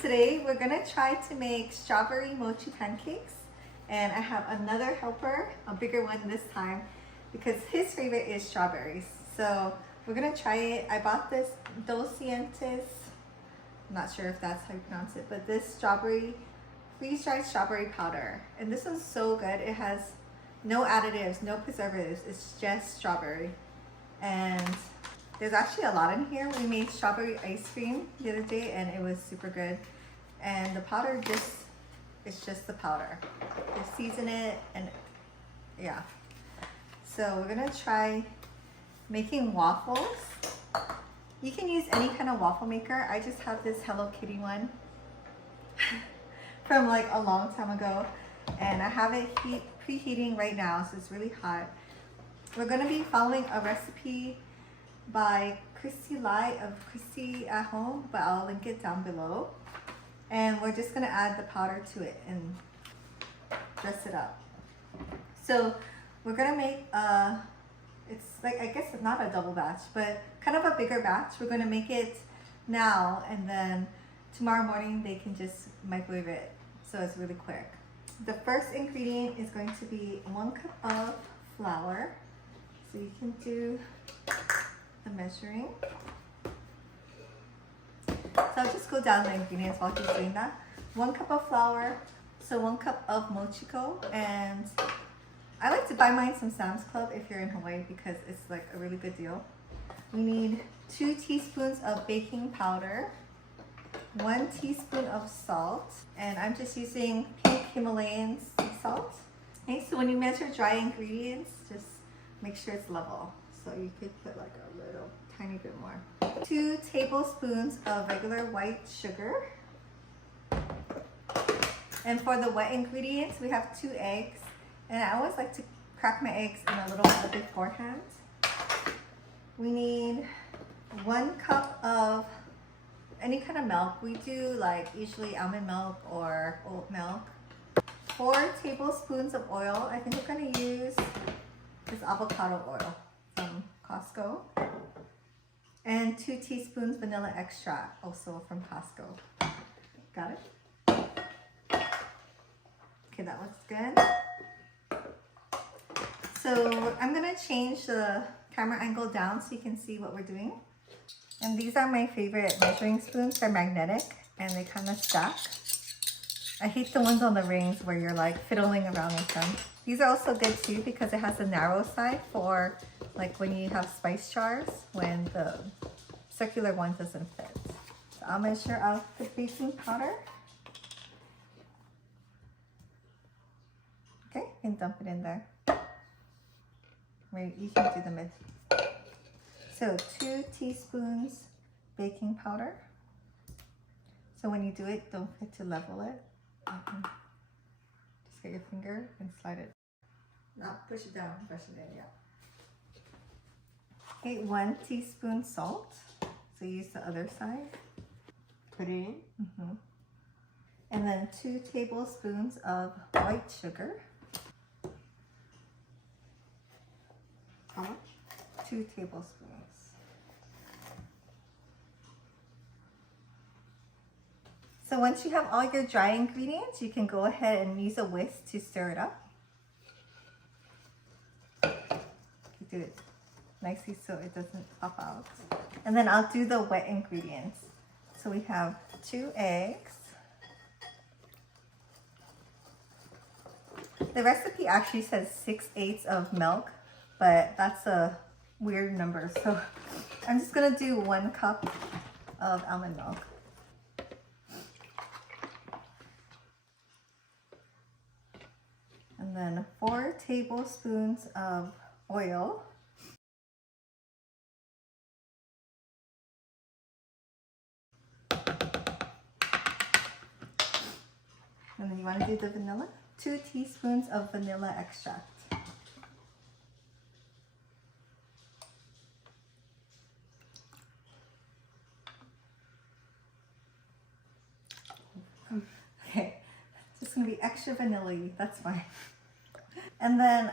today we're gonna try to make strawberry mochi pancakes, and I have another helper, a bigger one this time, because his favorite is strawberries. So we're gonna try it. I bought this Docientes, I'm not sure if that's how you pronounce it, but this strawberry, freeze-dried strawberry powder. And this one's so good. It has no additives, no preservatives, it's just strawberry. And there's actually a lot in here. We made strawberry ice cream the other day and it was super good. And the powder it's just the powder. You season it and yeah. So we're gonna try making waffles. You can use any kind of waffle maker. I just have this Hello Kitty one from like a long time ago. And I have it preheating right now, so it's really hot. We're gonna be following a recipe by Christy Lai of Christy at Home, but I'll link it down below. And we're just gonna add the powder to it and dress it up. So we're gonna make it's like, I guess not a double batch, but kind of a bigger batch. We're gonna make it now and then tomorrow morning they can just microwave it, so it's really quick. The first ingredient is going to be 1 cup of flour. So you can do the measuring. So I'll just go down the ingredients while he's doing that. 1 cup of flour, so 1 cup of mochi dough, and I like to buy mine from Sam's Club if you're in Hawaii because it's like a really good deal. We need 2 teaspoons of baking powder, 1 teaspoon of salt, and I'm just using pink Himalayan sea salt. Okay, so when you measure dry ingredients, just make sure it's level. So you could put like a little tiny bit more. 2 tablespoons of regular white sugar. And for the wet ingredients, we have 2 eggs. And I always like to crack my eggs in a little bit beforehand. We need 1 cup of any kind of milk. We do like usually almond milk or oat milk. 4 tablespoons of oil. I think we're gonna use this avocado oil from Costco. And 2 teaspoons vanilla extract, also from Costco. Got it? Okay, that looks good. So I'm gonna change the camera angle down so you can see what we're doing. And these are my favorite measuring spoons. They're magnetic and they kind of stack. I hate the ones on the rings where you're like fiddling around with them. These are also good too because it has a narrow side for like when you have spice jars when the circular one doesn't fit. So I'll measure out the baking powder. Okay, you can dump it in there. Maybe you can do the mid. So 2 teaspoons baking powder. So when you do it, don't forget to level it. Just get your finger and slide it. Not push it down, push it in, yeah. Okay, 1 teaspoon salt. So use the other side. Put it in. And then 2 tablespoons of white sugar. How much? 2 tablespoons. So once you have all your dry ingredients, you can go ahead and use a whisk to stir it up. You do it nicely so it doesn't pop out. And then I'll do the wet ingredients. So we have 2 eggs. The recipe actually says 6/8 of milk, but that's a weird number. So I'm just gonna do 1 cup of almond milk. And then 4 tablespoons of oil. And then you want to do the vanilla? 2 teaspoons of vanilla extract. Okay, just gonna be extra vanilla-y, that's fine. And then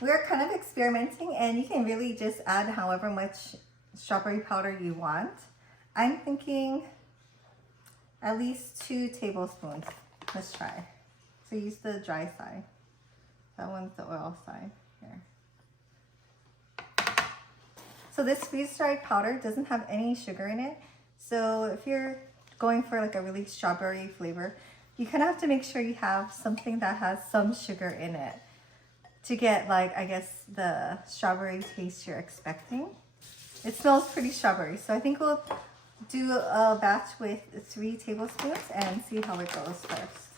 we're kind of experimenting, and you can really just add however much strawberry powder you want. I'm thinking at least 2 tablespoons. Let's try. So use the dry side. That one's the oil side. Here. So this freeze-dried powder doesn't have any sugar in it. So if you're going for like a really strawberry flavor, you kind of have to make sure you have something that has some sugar in it to get like, I guess, the strawberry taste you're expecting. It smells pretty strawberry. So I think we'll do a batch with 3 tablespoons and see how it goes first.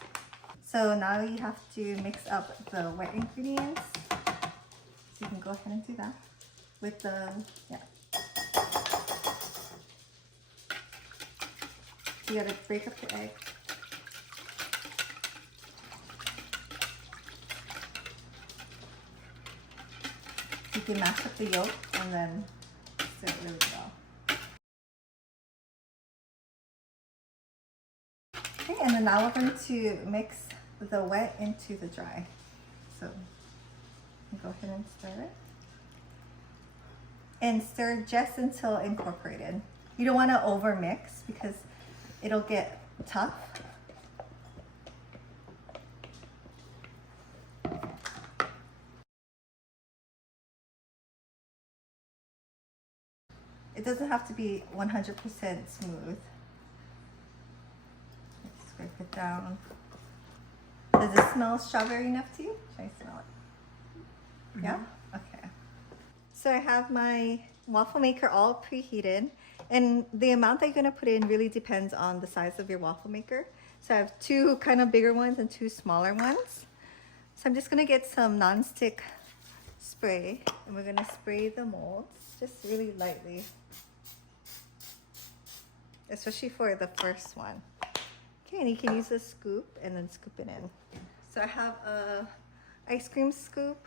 So now you have to mix up the wet ingredients. So you can go ahead and do that with the, yeah. You gotta break up the egg. You can mash up the yolk and then stir it really well. Okay, and then now we're going to mix the wet into the dry. So go ahead and stir it. And stir just until incorporated. You don't want to over mix because it'll get tough. It doesn't have to be 100% smooth. Scrape it down. Does it smell strawberry enough to you? Should I smell it? Mm-hmm. Yeah? Okay. So I have my waffle maker all preheated, and the amount that you're gonna put in really depends on the size of your waffle maker. So I have 2 kind of bigger ones and 2 smaller ones. So I'm just gonna get some nonstick spray, and we're gonna spray the molds just really lightly, especially for the first one. Okay, and you can use a scoop and then scoop it in. So I have a ice cream scoop.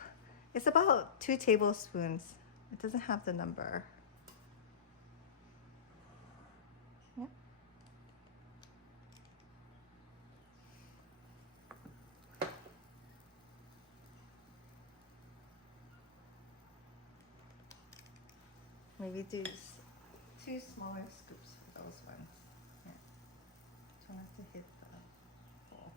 It's about 2 tablespoons. It doesn't have the number. Yeah. Maybe do 2 smaller scoops for those ones. Yeah. Try not to hit the bowl.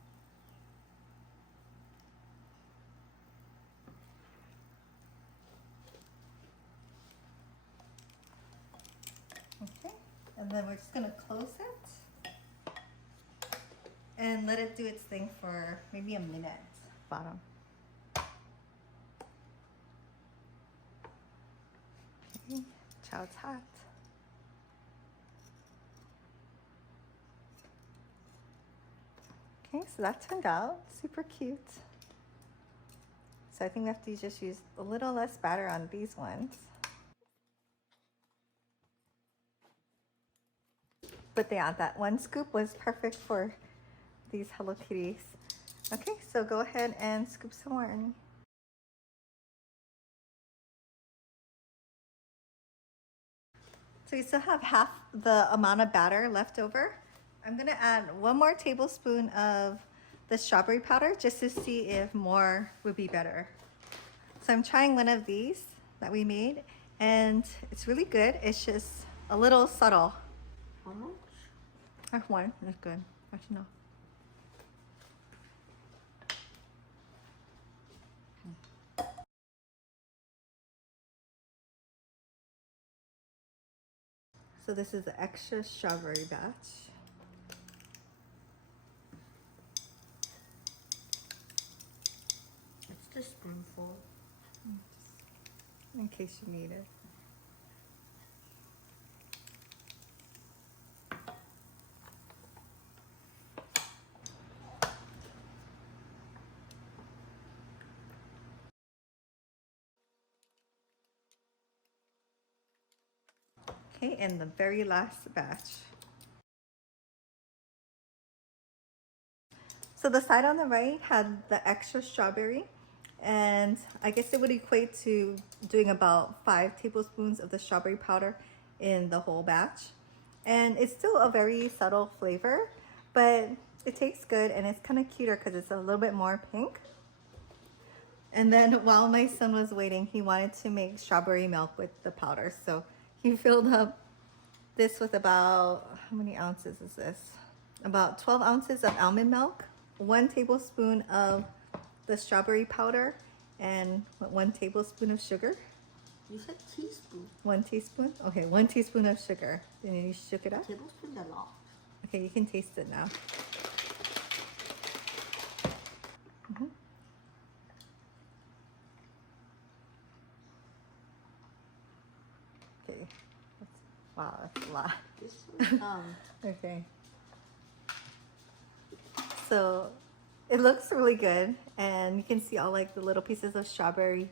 Okay, and then we're just gonna close it and let it do its thing for maybe a minute. Bottom. Okay, chow it's hot. Okay, so that turned out super cute. So I think we have to just use a little less batter on these ones. But yeah, that 1 scoop was perfect for these Hello Kitties. Okay, so go ahead and scoop some more, Ernie. So you still have half the amount of batter left over. I'm gonna add 1 more tablespoon of the strawberry powder just to see if more would be better. So I'm trying one of these that we made, and it's really good. It's just a little subtle. How much? 1 is good. Actually, no. So this is the extra strawberry batch. It's the spoonful. In case you need it. Okay, and the very last batch. So the side on the right had the extra strawberry, and I guess it would equate to doing about 5 tablespoons of the strawberry powder in the whole batch. And it's still a very subtle flavor, but it tastes good, and it's kind of cuter because it's a little bit more pink. And then while my son was waiting, he wanted to make strawberry milk with the powder. So he filled up this with about, how many ounces is this? about 12 ounces of almond milk, 1 tablespoon of the strawberry powder, and 1 tablespoon of sugar. You said teaspoon. 1 teaspoon? Okay, 1 teaspoon of sugar. Then you shook it up. Tablespoon a lot. Okay, you can taste it now. Okay. Wow, that's a lot. This one, Okay. So it looks really good, and you can see all like the little pieces of strawberry.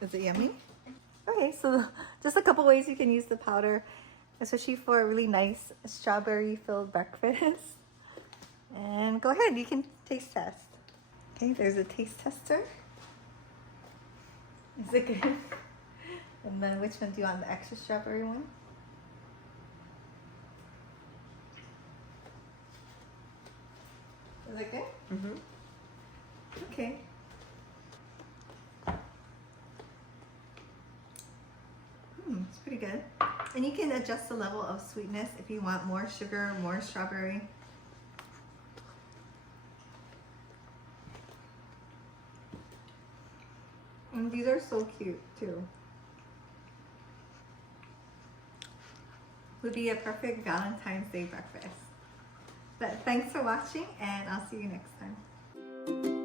Is it yummy? Okay, so just a couple ways you can use the powder, especially for a really nice strawberry filled breakfast. And go ahead, you can taste test. Okay, there's a taste tester. Is it good? And then which one do you want, the extra strawberry one? Is it good? mm-hmm. Okay. It's pretty good. And you can adjust the level of sweetness if you want more sugar, more strawberry. And these are so cute too. Would be a perfect Valentine's Day breakfast. But thanks for watching, and I'll see you next time.